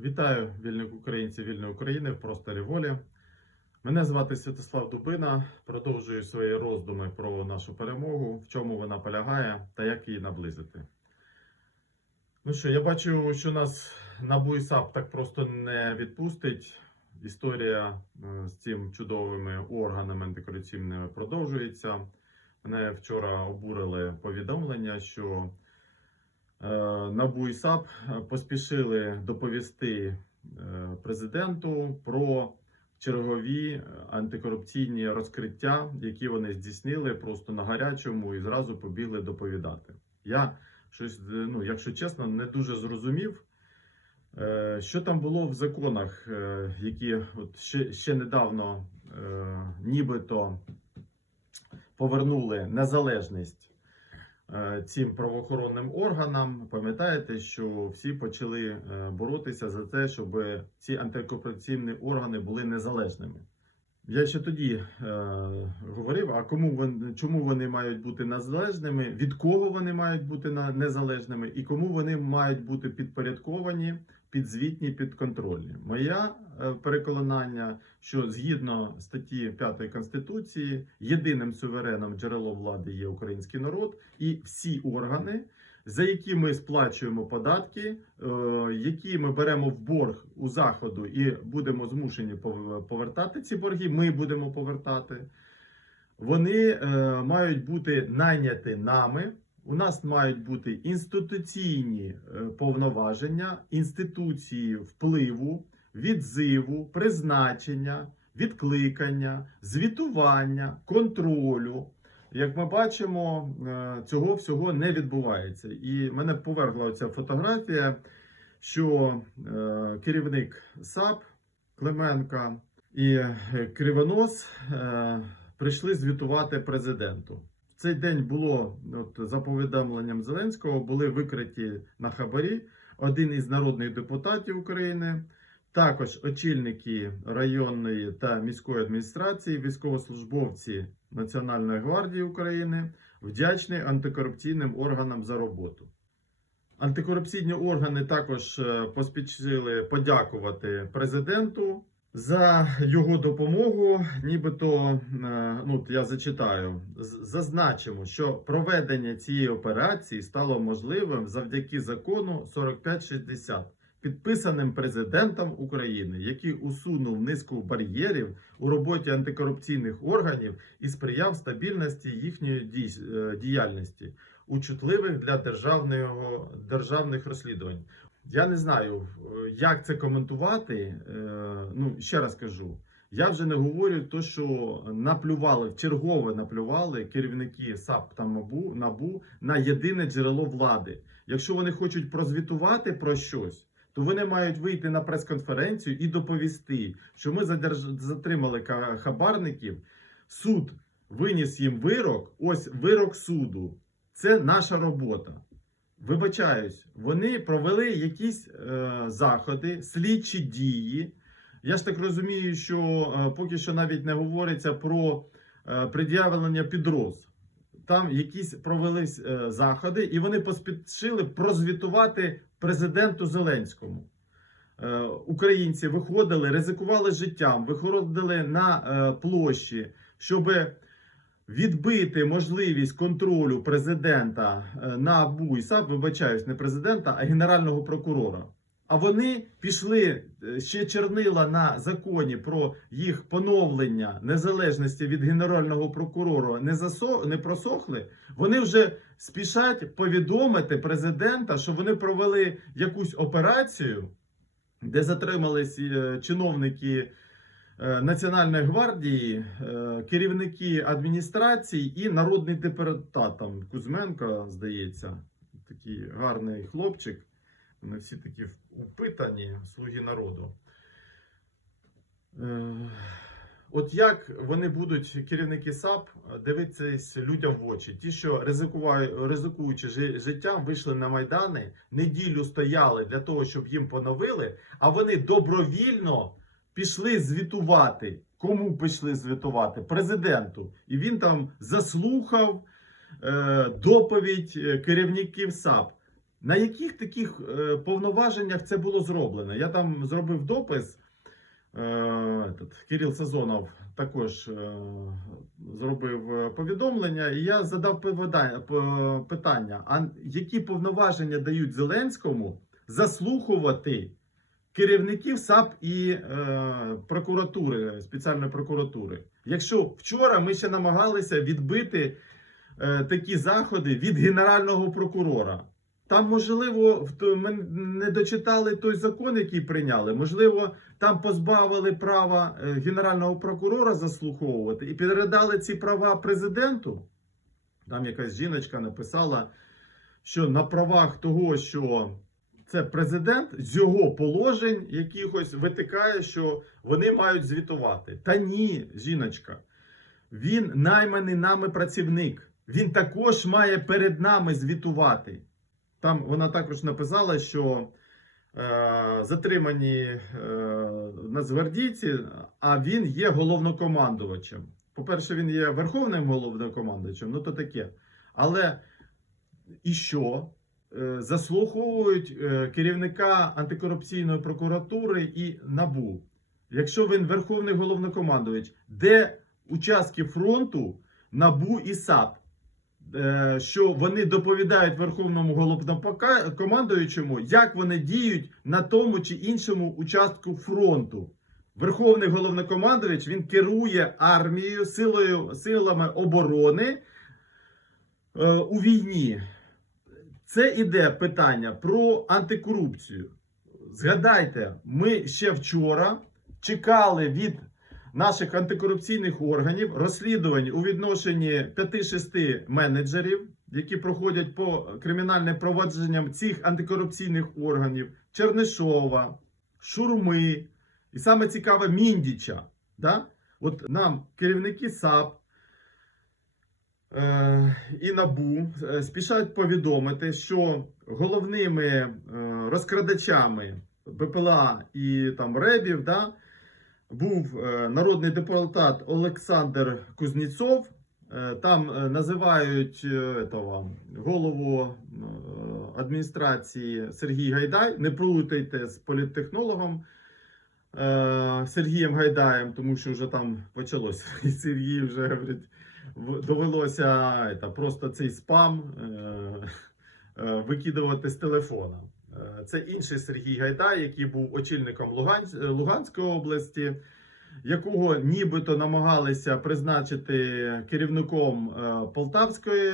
Вітаю вільних українців вільної України в просторі волі. Мене звати Святослав Дубина. Продовжую свої роздуми про нашу перемогу, в чому вона полягає та як її наблизити. Ну що, я бачу, що нас НАБУ САП так просто не відпустить. Історія е, з цим чудовими органами антикорупційними продовжується. Мене вчора обурили повідомлення, що НАБУ і САП е, поспішили доповісти е, президенту про чергові е, антикорупційні розкриття, які вони здійснили просто на гарячому і зразу побігли доповідати. Я щось, е, ну, якщо чесно, не дуже зрозумів, е, що там було в законах, е, які от ще, ще недавно е, нібито повернули незалежність е, цим правоохоронним органам. Пам'ятаєте, що всі почали е, боротися за те, щоб ці антикорупційні органи були незалежними. Я ще тоді е, говорив: а кому вони, чому вони мають бути незалежними, від кого вони мають бути на- незалежними, і кому вони мають бути підпорядковані, підзвітні, підконтрольні. Моя е, переконання, що згідно статті 5 Конституції, єдиним сувереном джерелом влади є український народ, і всі органи, за які ми сплачуємо податки, е, які ми беремо в борг у заходу і будемо змушені повертати ці борги, ми будемо повертати. Вони е, мають бути найняті нами. У нас мають бути інституційні е, повноваження, інституції впливу, відзиву, призначення, відкликання, звітування, контролю. Як ми бачимо, е, цього всього не відбувається. І мене повергла ця фотографія, що е, керівник САП Клименка і е, Кривонос прийшли звітувати президенту. В цей день було, от, за повідомленням Зеленського, були викриті на хабарі один із народних депутатів України, також очільники районної та міської адміністрації, військовослужбовці Національної гвардії України, вдячні антикорупційним органам за роботу. Антикорупційні органи також е, поспішили подякувати президенту за його допомогу. Нібито, е, ну я зачитаю, зазначимо, що проведення цієї операції стало можливим завдяки закону 4560, підписаним президентом України, який усунув низку бар'єрів у роботі антикорупційних органів і сприяв стабільності їхньої е, діяльності у чутливих для державного державних розслідувань. Я не знаю, е, як це коментувати. Е, Ну, ще раз кажу. Я вже не говорю то, що наплювали, вчергове наплювали керівники САП та МАБУ, НАБУ на єдине джерело влади. Якщо вони хочуть прозвітувати про щось, то вони мають вийти на прес-конференцію і доповісти, що ми затримали хабарників. Суд виніс їм вирок. Ось вирок суду. Це наша робота. Вибачаюсь, вони провели якісь е, заходи, слідчі дії. Я ж так розумію, що е, поки що навіть не говориться про е, пред'явлення підроз. Там якісь провелись е, заходи, і вони поспішили прозвітувати президенту Зеленському. Е, українці виходили, ризикували життям, виходили на е, площі, щоб відбити можливість контролю президента на САП, вибачаюсь, не президента, а генерального прокурора. А вони пішли е, ще чернила на законі про їх поновлення незалежності від генерального прокурора не засо... не просохли. Вони вже спішать повідомити президента, що вони провели якусь операцію, де затримались е, чиновники е, Національної гвардії, керівники адміністрації і народний депутат там Кузьменко, здається, такий гарний хлопчик. Вони всі такі упитані, слуги народу. Е, От як вони будуть, керівники САП, дивитися людям в очі? Ті, що ризикуючи життям, вийшли на майдани, неділю стояли для того, щоб їм поновили, а вони добровільно пішли звітувати. Кому пішли звітувати? Президенту. І він там заслухав е, доповідь е, керівників САП. На яких таких е, повноваженнях це було зроблено? Я там зробив допис. Е, Кирил Сазонов також е, зробив повідомлення, і я задав питання: а які повноваження дають Зеленському заслухувати керівників САП і прокуратури, спеціальної прокуратури? Якщо вчора ми ще намагалися відбити такі заходи від генерального прокурора. Там, можливо, ми не дочитали той закон, який прийняли. Можливо, там позбавили права е, генерального прокурора заслуховувати і передали ці права президенту. Там якась жіночка написала, що на правах того, що це президент, з його положень якихось витикає, що вони мають звітувати. Та ні, жіночка. Він найманий нами працівник. Він також має перед нами звітувати. Там вона також написала, що е, затримані е, нацгвардійці, а він є головнокомандувачем. По-перше, він є верховним головнокомандувачем, ну то таке. Але і що? Е, заслуховують е, керівника антикорупційної прокуратури і НАБУ. Якщо він верховний головнокомандувач, де участки фронту НАБУ і САП? Е, що вони доповідають верховному головнокомандуючому, як вони діють на тому чи іншому участку фронту. Верховний головнокомандувач він керує армією, силою, силами оборони е, у війні. Це іде питання про антикорупцію. Згадайте, ми ще вчора чекали від наших антикорупційних органів розслідувань у відношенні 5-6 менеджерів, які проходять по кримінальним провадженням цих антикорупційних органів, Чернишова, Шурми, і саме цікаве Міндіча. Да? От нам керівники САП е, і НАБУ е, спішають повідомити, що головними е, розкрадачами БПЛА і там РЕБів, да, був е, народний депутат Олександр Кузнєцов. Е, Там е, називають е, голову адміністрації Сергій Гайдай. Не плутайте з політтехнологом Сергієм Гайдаєм, тому що вже там почалося. Сергій вже говорить, довелося просто цей спам викидувати з телефона. Е, Це інший Сергій Гайдай, який був очільником е, Луганської області, якого нібито намагалися призначити керівником е, Полтавської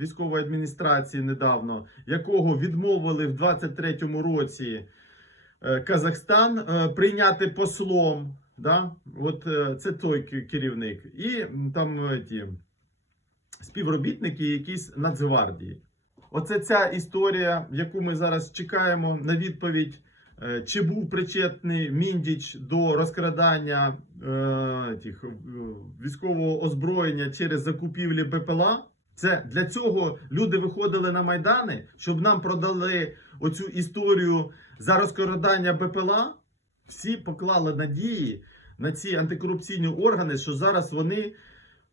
військової адміністрації недавно, якого відмовили в 23-му році Казахстан прийняти послом. Да? От це той керівник. І там ті співробітники якісь Нацгвардії. Оце ця історія, яку ми зараз чекаємо на відповідь, е, чи був причетний Міндіч до розкрадання е, тих, е, військового озброєння через закупівлі БПЛА. Це для цього люди виходили на майдани, щоб нам продали оцю історію за розкрадання БПЛА. Всі поклали надії на ці антикорупційні органи, що зараз вони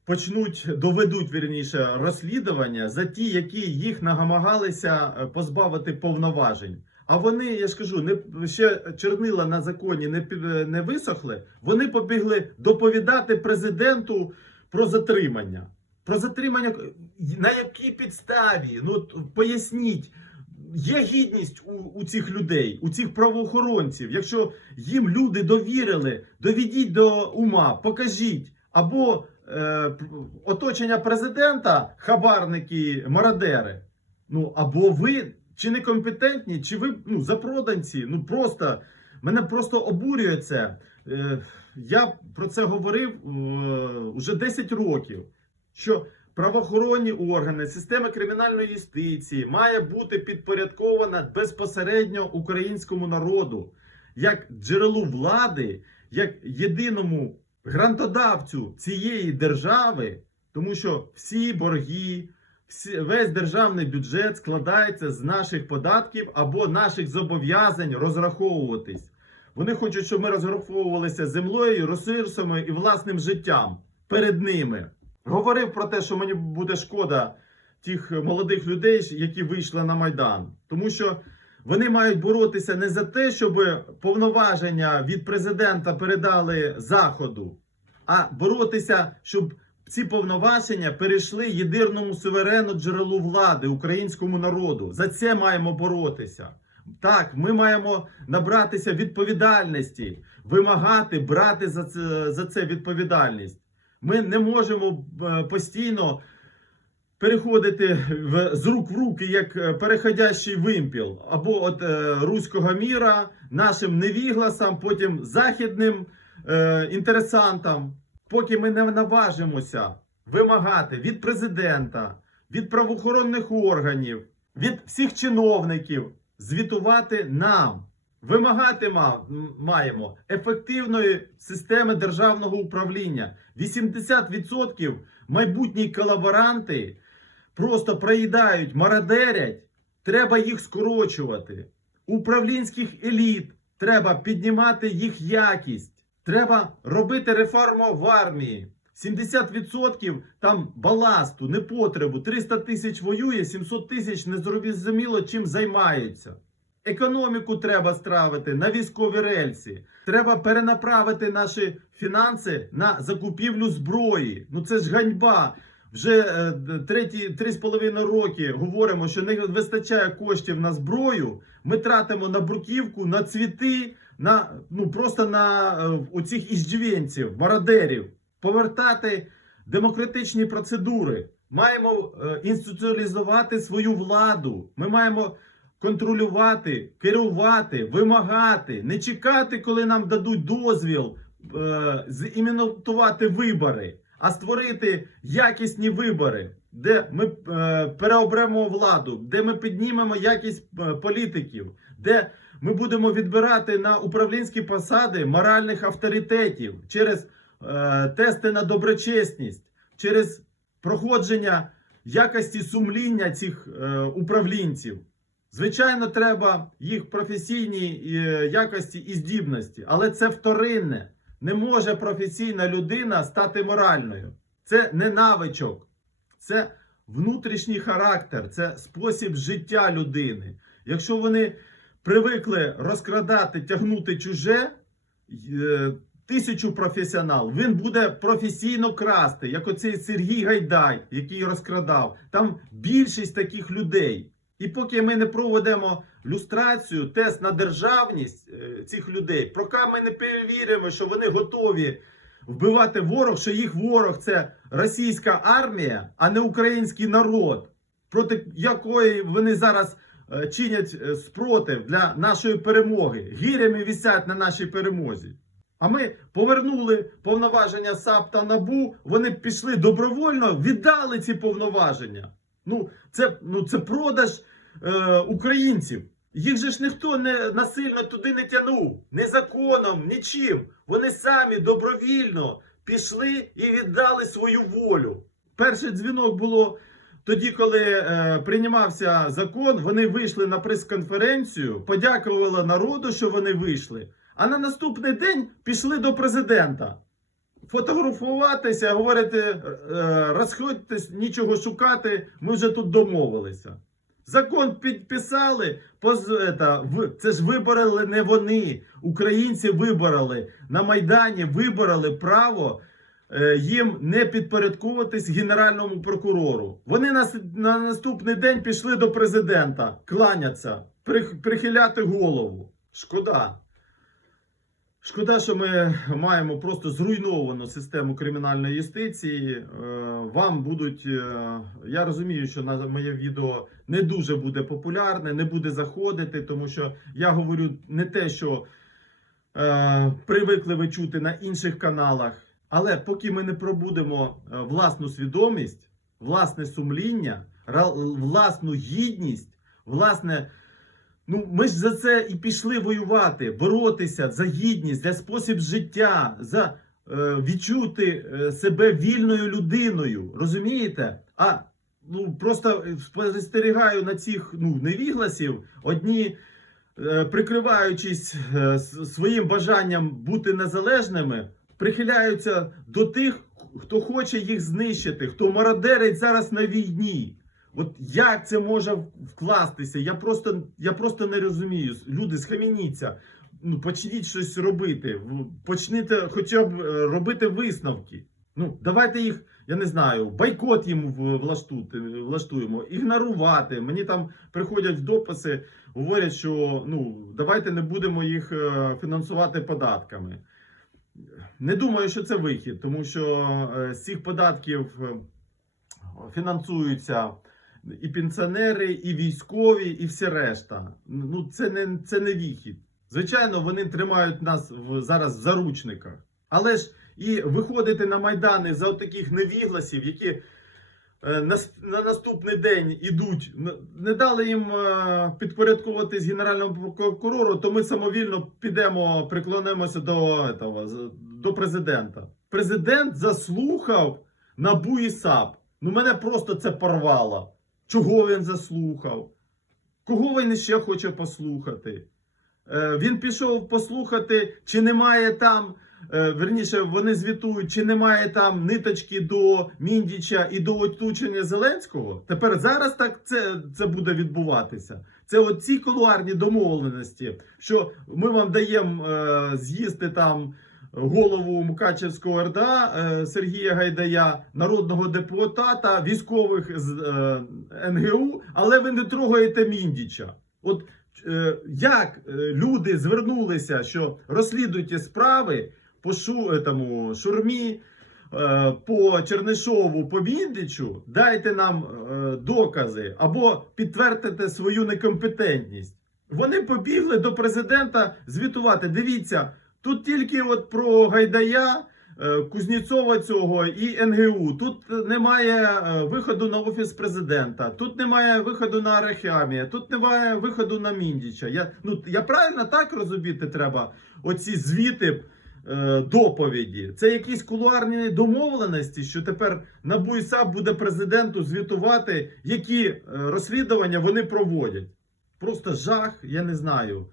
почнуть доведуть вірніше розслідування за ті, які їх намагалися е, позбавити повноважень. А вони, я ж кажу, не ще чорнила на законі не пі- не висохли. Вони побігли доповідати президенту про затримання. Про затримання на якій підставі? Ну поясніть. Є гідність у, у цих людей, у цих правоохоронців. Якщо їм люди довірили, доведіть до ума, покажіть. Або е, оточення президента, хабарники, мародери. Ну, або ви чи некомпетентні, чи ви ну, запроданці. Ну просто мене просто обурює це. Е, я про це говорив е, уже 10 років. Що правоохоронні органи, система кримінальної юстиції має бути підпорядкована безпосередньо українському народу, як джерелу влади, як єдиному грантодавцю цієї держави, тому що всі борги, всі, весь державний бюджет складається з наших податків або наших зобов'язань розраховуватись. Вони хочуть, щоб ми розраховувалися землею, ресурсами і власним життям перед ними. Говорив про те, що мені буде шкода тих молодих людей, які вийшли на Майдан. Тому що вони мають боротися не за те, щоб повноваження від президента передали Заходу, а боротися, щоб ці повноваження перейшли єдиному суверенну джерелу влади українському народу. За це маємо боротися. Так, ми маємо набратися відповідальності, вимагати брати за це, за це відповідальність. Ми не можемо е, постійно переходити в, з рук в руки як е, переходящий вимпіл, або от е, руського міра, нашим невігласам, потім західним е, інтересантам, поки ми не наважимося вимагати від президента, від правоохоронних органів, від всіх чиновників звітувати нам. Вимагати ма- маємо ефективної системи державного управління. 80% майбутні колаборанти просто проїдають, мародерять. Треба їх скорочувати. Управлінських еліт треба піднімати їх якість. Треба робити реформу в армії. 70% там баласту, непотребу. 300 тисяч воює, 700 тисяч не зрозуміло чим займаються. Економіку треба стравити на військові рельси. Треба перенаправити наші фінанси на закупівлю зброї. Ну це ж ганьба. Вже е, треті три з половиною роки говоримо, що не вистачає коштів на зброю. Ми тратимо на бруківку, на цвіти, на ну просто на е, оцих іждівенців, мародерів. Повертати демократичні процедури. Маємо е, інституціалізувати свою владу. Ми маємо контролювати, керувати, вимагати, не чекати, коли нам дадуть дозвіл зімітувати вибори, а створити якісні вибори, де ми е, переоберемо владу, де ми піднімемо якість е, політиків, де ми будемо відбирати на управлінські посади моральних авторитетів через е, тести на доброчесність, через проходження якості сумління цих управлінців. Звичайно, треба їх професійні якості і здібності, але це вторинне. Не може професійна людина стати моральною. Це не навичок, це внутрішній характер, це спосіб життя людини. Якщо вони привикли розкрадати, тягнути чуже, е, тисячу професіонал, він буде професійно красти, як оцей Сергій Гайдай, який розкрадав. Там більшість таких людей. І поки ми не проведемо люстрацію, тест на державність е, цих людей, поки ми не перевіримо, що вони готові вбивати ворог, що їх ворог це російська армія, а не український народ, проти якої вони зараз е, чинять е, спротив для нашої перемоги. Гірями вісять на нашій перемозі. А ми повернули повноваження САП та НАБУ, вони пішли добровольно, віддали ці повноваження. Ну, це, ну, це продаж е, українців. Їх же ж ніхто не насильно туди не тягнув. Ні законом, нічим. Вони самі добровільно пішли і віддали свою волю. Перший дзвінок було тоді, коли е, приймався закон. Вони вийшли на прес-конференцію, подякували народу, що вони вийшли. А на наступний день пішли до президента фотографуватися, говорити, е, розходьтесь, нічого шукати, ми вже тут домовилися. Закон підписали, це ж вибороли не вони. Українці вибороли на Майдані, вибороли право е, їм не підпорядковуватись Генеральному прокурору. Вони на наступний день пішли до президента, кланяться, прихиляти голову. Шкода. Шкода, що ми маємо просто зруйновану систему кримінальної юстиції. Е, Вам будуть. е, Я розумію, що на моє відео не дуже буде популярне, не буде заходити, тому що я говорю не те, що е, привикли ви чути на інших каналах. Але поки ми не пробудемо е, власну свідомість, власне сумління, власну гідність, власне. Ну, ми ж за це і пішли воювати, боротися за гідність, за спосіб життя, за е, відчути е, себе вільною людиною. Розумієте? А ну просто спостерігаю на цих ну, невігласів, одні, е, прикриваючись е, своїм бажанням бути незалежними, прихиляються до тих, хто хоче їх знищити, хто мародерить зараз на війні. От як це може вкластися? Я просто, я просто не розумію. Люди, схамініться, ну, почніть щось робити. Почніть хоча б е, робити висновки. Ну, давайте їх, я не знаю, бойкот їм влаштуємо, ігнорувати. Мені там приходять дописи, говорять, що ну, давайте не будемо їх е, фінансувати податками. Не думаю, що це вихід, тому що е, з цих податків фінансуються і пенсіонери, і військові, і все решта. Ну, це не, це не вихід. Звичайно, вони тримають нас в, зараз в заручниках. Але ж і виходити на майдани за таких невігласів, які е, на, на наступний день ідуть, не дали їм е, підпорядковуватись генеральному прокурору, то ми самовільно підемо, приклонимося до, этого, до президента. Президент заслухав НАБУ і САП. Ну мене просто це порвало. Чого він заслухав? Кого він ще хоче послухати? Е, він пішов послухати, чи немає там, е, верніше, вони звітують, чи немає там ниточки до Міндіча і до оточення Зеленського. Тепер зараз так це, це буде відбуватися. Це оці кулуарні домовленості, що ми вам даємо е, з'їсти там голову Мукачевського РДА е, Сергія Гайдая, народного депутата, військових з е, НГУ, але ви не трогаєте Міндіча. От е, як люди звернулися, що розслідуйте справи по шу, етому, шурмі, по Чернишову, по Міндічу, дайте нам докази або підтвердите свою некомпетентність. Вони побігли до президента звітувати. Дивіться, тут тільки от про Гайдая. е, Кузнєцова цього і НГУ. Тут немає е, виходу на офіс президента, тут немає виходу на Арахамія, тут немає виходу на Міндіча. Я, ну, я правильно так розуміти треба оці звіти е, доповіді. Це якісь кулуарні домовленості, що тепер НАБУ і буде президенту звітувати, які розслідування вони проводять. Просто жах, я не знаю.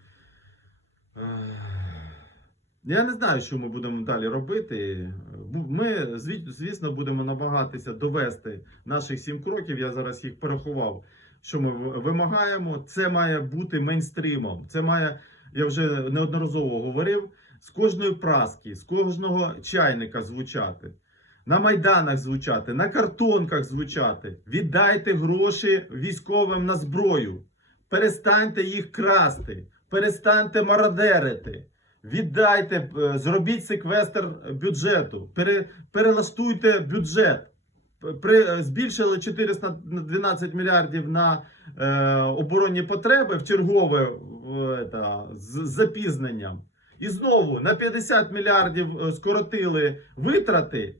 Я не знаю, що ми будемо далі робити. Ми, звісно, будемо намагатися довести наших сім кроків. Я зараз їх порахував, що ми вимагаємо. Це має бути мейнстрімом. Це має, я вже неодноразово говорив, з кожної праски, з кожного чайника звучати. На майданах звучати, на картонках звучати. Віддайте гроші військовим на зброю. Перестаньте їх красти, перестаньте мародерити. Віддайте, е, зробіть секвестр бюджету, пере, перелаштуйте бюджет. При, е, збільшили 412 мільярдів на е, оборонні потреби в чергове в, ета, з, запізненням. І знову на 50 мільярдів е, скоротили витрати,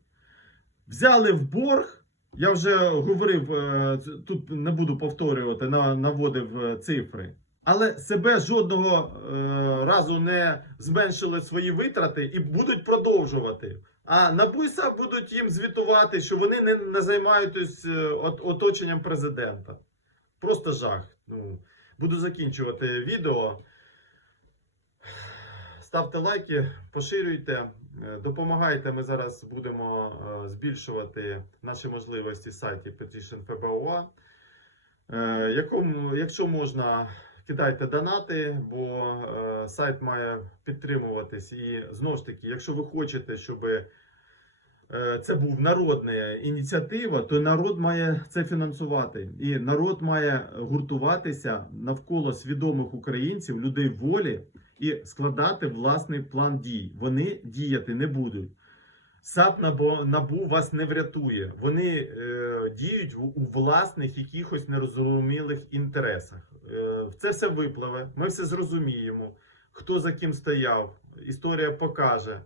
взяли в борг. Я вже говорив, е, тут не буду повторювати, на- наводив е, цифри. Але себе жодного е, разу не зменшили свої витрати і будуть продовжувати. А НАБУ будуть їм звітувати, що вони не, не займаються е, от- оточенням президента. Просто жах. Ну, буду закінчувати відео. Ставте лайки, поширюйте, е, допомагайте. Ми зараз будемо е, збільшувати наші можливості сайті Petition FBOA. Якщо можна, кидайте донати, бо е, сайт має підтримуватись. І знову ж таки, якщо ви хочете, щоб е, це був народна ініціатива, то народ має це фінансувати. І народ має гуртуватися навколо свідомих українців, людей волі і складати власний план дій. Вони діяти не будуть. САП НАБУ, вас не врятує. Вони е, діють у власних якихось нерозумілих інтересах. Е, це все випливе, ми все зрозуміємо, хто за ким стояв. Історія покаже.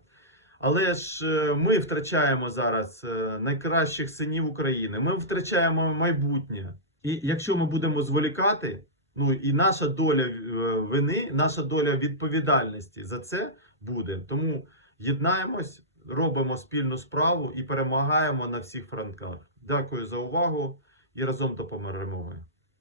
Але ж е, ми втрачаємо зараз е, найкращих синів України. Ми втрачаємо майбутнє. І якщо ми будемо зволікати, ну і наша доля е, вини, наша доля відповідальності за це буде. Тому єднаємось, робимо спільну справу і перемагаємо на всіх фронтах. Дякую за увагу і разом до перемоги.